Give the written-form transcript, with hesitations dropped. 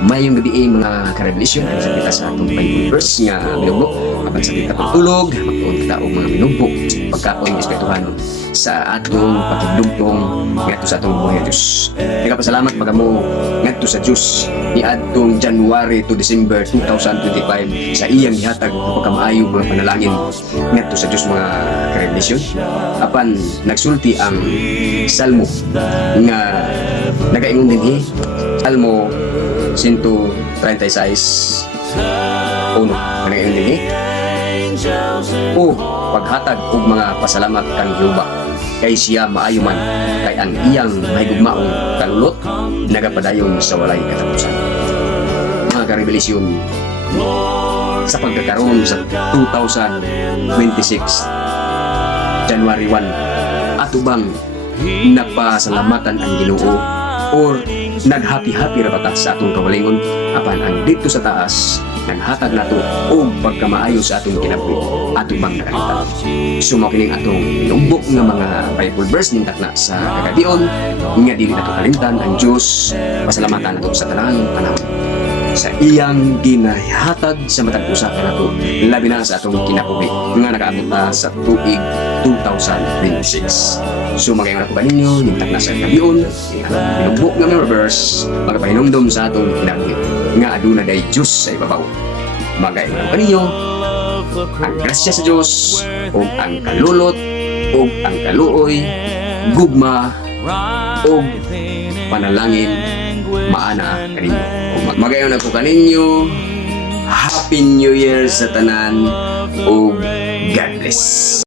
Mayong gabi mga ka-revelation ay sa kita sa atong Bible verse nga minubo apan sa kita pagtulog magtuon kita og mga minubo pagkaon espirituhan sa atong pagdugtong ngadto sa atong buhay Dios. Nagapasalamat magamo ngadto sa Dios ni adtong January to December 2025 sa iyang gihatag ng pagkamaayo mga panalangin ngadto sa Dios mga ka-revelation. Apan nagsulti ang Salmo nga nagaingon dinhi Salmo 136 uno nagaingon dinhi o paghatag og mga pasalamat kang Jehova kay siya maayo man kay ang iyang mahigugmaong kalulot nagapadayon sa walay katapusan. Mga ka-revelation, sa pagkakaroon sa 2026 January 1 ato bang napasalamatan ang Ginoo or naghappy-happy ra bata sa atong kawalingon apan ang dito sa taas naghatag nato og pagkamaayo sa atong kinabuhi ato bang nakalitan. So makining atong inumbok nga mga Bible verse ning takna sa kagabion nga dili nato kalimtan ang Dios. Pasalamatan nato sa tanang panahon sa iyang ginahatag sa matag usa nato labi na sa atong kinabuhi nga nakaabot sa tuig 2026. So magayon ako ba ninyo nintak na sa kabiyon inumbok nga mga verse magapahinumdom sa atong kinabuhi nga aduna day Diyos sa ibabaw. Magayon ako ba ninyo ang grasya sa Diyos o ang kalulot o ang kaluoy gugma o panalangin maana kaninyo. Magayon ako kaninyo. Happy New Year sa tanan o God bless.